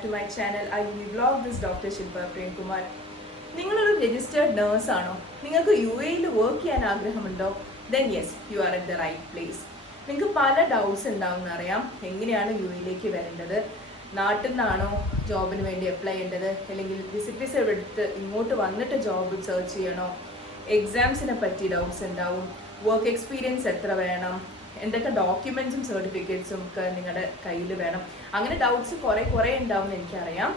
back to my channel. I will vlog this Dr. Shilpa Prem Kumar. നിങ്ങളൊരു registered nurse ആണോ? നിങ്ങൾക്ക് UAE work ചെയ്യാൻ ആഗ്രഹമുണ്ടോ? Then yes, you are at the right place. നിങ്ങൾക്ക് പല doubts ഉണ്ടാവുമെന്ന് അറിയാം. എങ്ങനെയാണ് UAE വരേണ്ടത്? നാട്ടിൽ നിന്നാണോ ജോബിന് വേണ്ടി അപ്ലൈ ചെയ്യേണ്ടത്? അല്ലെങ്കിൽ വിസിറ്റ് വിസ എടുത്ത് ഇങ്ങോട്ട് വന്നിട്ട് ജോബ് സെർച്ച് ചെയ്യണോ? എക്സാംസിനെ പറ്റി ഡൗട്ട്സ് ഉണ്ടാവും. വർക്ക് എക്സ്പീരിയൻസ് എത്ര വേണം? എന്തൊക്കെ ഡോക്യുമെൻറ്റ്സും സർട്ടിഫിക്കറ്റ്സും ഒക്കെ നിങ്ങളുടെ കയ്യിൽ വേണം? അങ്ങനെ ഡൗട്ട്സ് കുറേ ഉണ്ടാവുമെന്ന് എനിക്കറിയാം.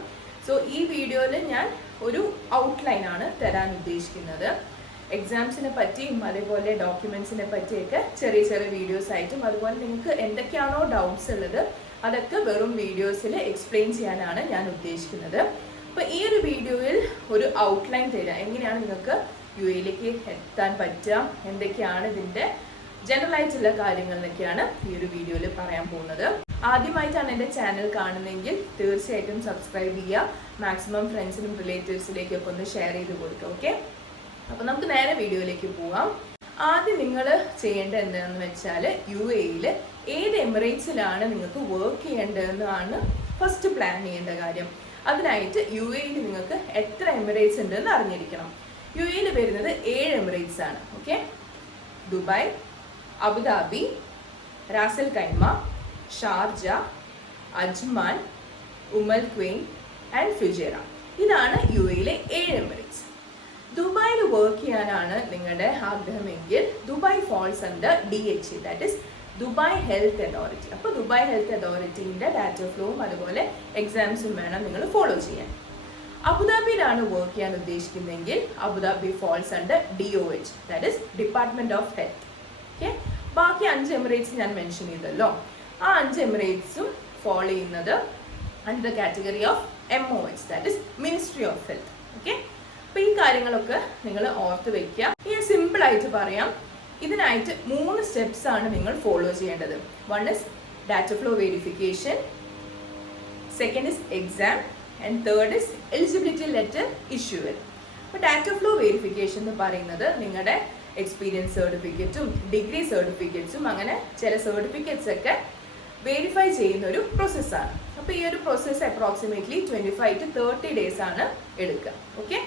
സോ ഈ വീഡിയോയിൽ ഞാൻ ഒരു ഔട്ട്ലൈനാണ് തരാൻ ഉദ്ദേശിക്കുന്നത്. എക്സാംസിനെ പറ്റിയും അതേപോലെ ഡോക്യുമെൻറ്റ്സിനെ പറ്റിയൊക്കെ ചെറിയ വീഡിയോസ് ആയിട്ടും അതുപോലെ നിങ്ങൾക്ക് എന്തൊക്കെയാണോ ഡൗട്ട്സ് ഉള്ളത് അതൊക്കെ വെറും വീഡിയോസിൽ എക്സ്പ്ലെയിൻ ചെയ്യാനാണ് ഞാൻ ഉദ്ദേശിക്കുന്നത്. അപ്പോൾ ഈ ഒരു വീഡിയോയിൽ ഒരു ഔട്ട്ലൈൻ തരാം. എങ്ങനെയാണ് നിങ്ങൾക്ക് UAE എത്താൻ പറ്റുക, എന്തൊക്കെയാണ് ഇതിൻ്റെ ജനറൽ ആയിട്ടുള്ള കാര്യങ്ങൾ എന്നൊക്കെയാണ് ഈ ഒരു വീഡിയോയിൽ പറയാൻ പോകുന്നത്. ആദ്യമായിട്ടാണ് എൻ്റെ ചാനൽ കാണുന്നതെങ്കിൽ തീർച്ചയായിട്ടും സബ്സ്ക്രൈബ് ചെയ്യുക. മാക്സിമം ഫ്രണ്ട്സിനും റിലേറ്റീവ്സിലേക്കൊക്കെ ഒന്ന് ഷെയർ ചെയ്ത് കൊടുക്കുക. ഓക്കെ, അപ്പോൾ നമുക്ക് നേരെ വീഡിയോയിലേക്ക് പോവാം. ആദ്യം നിങ്ങൾ ചെയ്യേണ്ടത് എന്താണെന്ന് വെച്ചാൽ UAE ഏത് എമിറേറ്റ്സിലാണ് നിങ്ങൾക്ക് വർക്ക് ചെയ്യേണ്ടതെന്നാണ് ഫസ്റ്റ് പ്ലാൻ ചെയ്യേണ്ട കാര്യം. അതിനായിട്ട് UAE നിങ്ങൾക്ക് എത്ര എമിറേറ്റ്സ് ഉണ്ടെന്ന് അറിഞ്ഞിരിക്കണം. UAE വരുന്നത് 7 എമിറേറ്റ്സ് ആണ്. Okay, Dubai, Abu Dhabi, Ras al Khaimah, Sharjah, Ajman, Umm al Quwain and Fujairah. ഇതാണ് UAE 7 എമിറേറ്റ്സ്. ദുബായിൽ വർക്ക് ചെയ്യാനാണ് നിങ്ങളുടെ ആഗ്രഹമെങ്കിൽ Dubai falls under DHA, that is Dubai Health Authority. അപ്പോൾ ദുബായ് ഹെൽത്ത് അതോറിറ്റിൻ്റെ ഡാറ്റ ഫ്ലോവും അതുപോലെ എക്സാംസും വേണം നിങ്ങൾ ഫോളോ ചെയ്യാൻ. അബുദാബിയിലാണ് വർക്ക് ചെയ്യാൻ ഉദ്ദേശിക്കുന്നതെങ്കിൽ Abu Dhabi falls under DOH, that is Department of Health. Okay, ബാക്കി 5 എമിറേറ്റ്സ് ഞാൻ മെൻഷൻ ചെയ്തല്ലോ. ആ 5 എമിറേറ്റ്സും ഫോളോ ചെയ്യുന്നത് under the category of MOH, that is ministry of Health. Okay, അപ്പോൾ ഈ കാര്യങ്ങളൊക്കെ നിങ്ങൾ ഓർത്ത് വയ്ക്കുക. ഈ സിമ്പിളായിട്ട് പറയാം, ഇതിനായിട്ട് 3 സ്റ്റെപ്സ് ആണ് നിങ്ങൾ ഫോളോ ചെയ്യേണ്ടത്. 1 is data flow verification, 2nd is exam and 3rd is eligibility letter issual. അപ്പോൾ ഡാറ്റ ഫ്ലോ വെരിഫിക്കേഷൻ എന്ന് പറയുന്നത് നിങ്ങളുടെ എക്സ്പീരിയൻസ് സർട്ടിഫിക്കറ്റും ഡിഗ്രി സർട്ടിഫിക്കറ്റ്സും അങ്ങനെ ചില സർട്ടിഫിക്കറ്റ്സ് ഒക്കെ വെരിഫൈ ചെയ്യുന്ന ഒരു പ്രോസസ്സാണ്. അപ്പോൾ ഈ ഒരു പ്രോസസ്സ് അപ്രോക്സിമേറ്റ്ലി 25 to 30 days ആണ് എടുക്കുക. ഓക്കെ,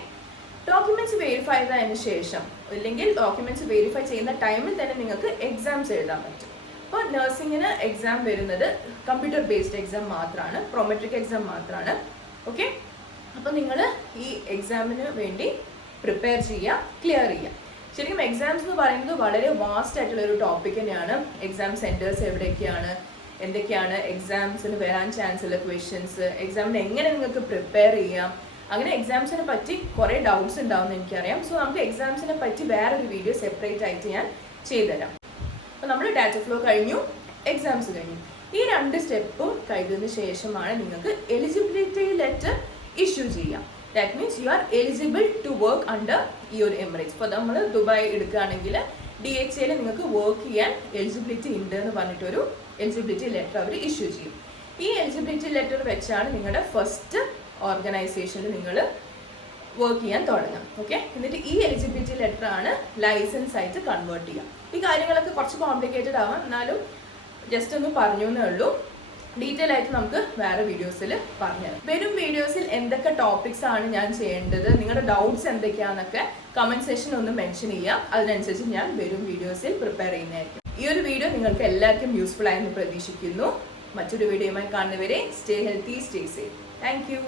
ഡോക്യുമെൻറ്റ്സ് വെരിഫൈ ചെയ്തതിന് ശേഷം അല്ലെങ്കിൽ ഡോക്യുമെൻറ്റ്സ് വെരിഫൈ ചെയ്യുന്ന ടൈമിൽ തന്നെ നിങ്ങൾക്ക് എക്സാംസ് എഴുതാൻ പറ്റും. അപ്പോൾ നഴ്സിങ്ങിന് എക്സാം വരുന്നത് കമ്പ്യൂട്ടർ ബേസ്ഡ് എക്സാം മാത്രമാണ്, പ്രൊമെട്രിക് എക്സാം മാത്രമാണ്. ഓക്കെ, അപ്പോൾ നിങ്ങൾ ഈ എക്സാമിന് വേണ്ടി പ്രിപ്പയർ ചെയ്യുക, ക്ലിയർ ചെയ്യുക. ശരിക്കും എക്സാംസ് എന്ന് പറയുന്നത് വളരെ വാസ്റ്റ് ആയിട്ടുള്ള ഒരു ടോപ്പിക് തന്നെയാണ്. എക്സാം സെൻറ്റേഴ്സ് എവിടെയൊക്കെയാണ്, എന്തൊക്കെയാണ് എക്സാംസിന് വരാൻ ചാൻസ് ഉള്ള ക്വസ്റ്റ്യൻസ്, എക്സാമിന് എങ്ങനെ നിങ്ങൾക്ക് പ്രിപ്പയർ ചെയ്യാം, അങ്ങനെ എക്സാംസിനെ പറ്റി കുറേ ഡൗട്ട്സ് ഉണ്ടാവുമെന്ന് എനിക്കറിയാം. സോ നമുക്ക് എക്സാംസിനെ പറ്റി വേറൊരു വീഡിയോ സെപ്പറേറ്റ് ആയിട്ട് ഞാൻ ചെയ്തുതരാം. അപ്പോൾ നമ്മൾ ഡാറ്റ ഫ്ലോ കഴിഞ്ഞു, എക്സാംസ് കഴിഞ്ഞു. ഈ 2 സ്റ്റെപ്പും കഴിഞ്ഞതിന് ശേഷമാണ് നിങ്ങൾക്ക് എലിജിബിലിറ്റി ലെറ്റർ ഇഷ്യൂ ചെയ്യാം. That means you are eligible to work under ഈ ഒരു എമിറേറ്റ്സ്. ഇപ്പോൾ നമ്മൾ ദുബായ് എടുക്കുകയാണെങ്കിൽ DHA നിങ്ങൾക്ക് വർക്ക് ചെയ്യാൻ എലിജിബിലിറ്റി ഉണ്ട് എന്ന് പറഞ്ഞിട്ടൊരു എലിജിബിലിറ്റി ലെറ്റർ അവർ ഇഷ്യൂ ചെയ്യും. ഈ എലിജിബിലിറ്റി ലെറ്റർ വെച്ചാണ് നിങ്ങളുടെ ഫസ്റ്റ് ഓർഗനൈസേഷനിൽ നിങ്ങൾ വർക്ക് ചെയ്യാൻ തുടങ്ങാം. ഓക്കെ, എന്നിട്ട് ഈ എലിജിബിലിറ്റി ലെറ്റർ ആണ് ലൈസൻസ് ആയിട്ട് കൺവേർട്ട് ചെയ്യാം. ഈ കാര്യങ്ങളൊക്കെ കുറച്ച് കോംപ്ലിക്കേറ്റഡ് ആവാം, എന്നാലും ജസ്റ്റ് ഒന്ന് പറഞ്ഞു എന്നേ ഉള്ളൂ. ഡീറ്റെയിൽ ആയിട്ട് നമുക്ക് വേറെ വീഡിയോസിൽ പറഞ്ഞുതരാം. വരും വീഡിയോസിൽ എന്തൊക്കെ ടോപ്പിക്സ് ആണ് ഞാൻ ചെയ്യേണ്ടത്, നിങ്ങളുടെ ഡൗട്ട്സ് എന്തൊക്കെയാണെന്നൊക്കെ കമൻറ്റ് സെക്ഷനിൽ ഒന്ന് മെൻഷൻ ചെയ്യാം. അതിനനുസരിച്ച് ഞാൻ വരും വീഡിയോസിൽ പ്രിപ്പയർ ചെയ്യുന്നതായിരിക്കും. ഈ ഒരു വീഡിയോ നിങ്ങൾക്ക് എല്ലാവർക്കും യൂസ്ഫുൾ ആയെന്ന് പ്രതീക്ഷിക്കുന്നു. മറ്റൊരു വീഡിയോയുമായി കാണുന്നവരെ stay healthy, stay safe. Thank you.